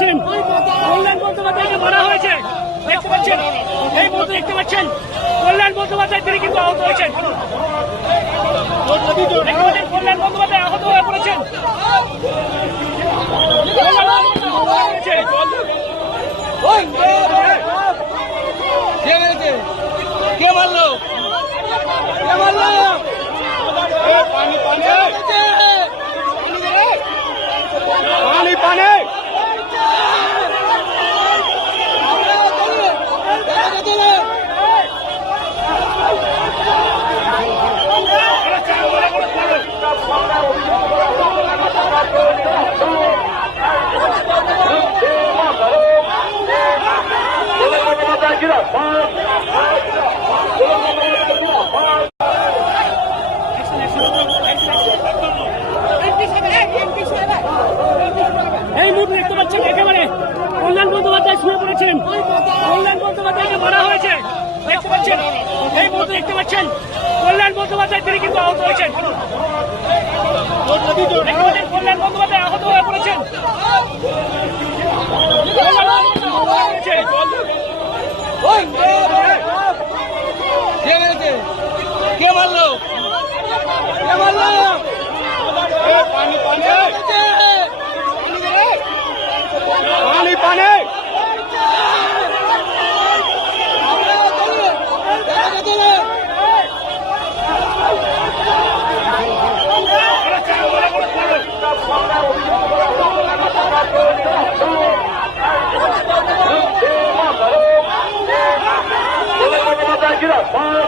পাচ্ছেন কল্যাণ বন্দ্যোপাধ্যায়কে মারা হয়েছে। দেখতে পাচ্ছেন, এই মুহূর্তে দেখতে পাচ্ছেন কল্যাণ বন্দ্যোপাধ্যায় তিনি কিন্তু আহত হয়েছেন। কল্যাণ বন্দ্যোপাধ্যায় আহত হয়ে পড়েছেন। কে মারলো? পানি পানি পানি পানি এই মুহূর্তে দেখতে পাচ্ছেন একেবারে কল্যাণ বন্দ্যোপাধ্যায় শুয়ে পড়েছেন। কল্যাণ বন্দ্যোপাধ্যায়কে মারা হয়েছে। দেখতে পাচ্ছেন, এই মুহূর্তে দেখতে পাচ্ছেন কল্যাণ বন্দ্যোপাধ্যায় তিনি কিন্তু আহত হয়েছেন। কল্যাণ বন্দ্যোপাধ্যায় আহত হয়ে পড়েছেন। কে মারলো? পানি পানি পানি পানি Get up!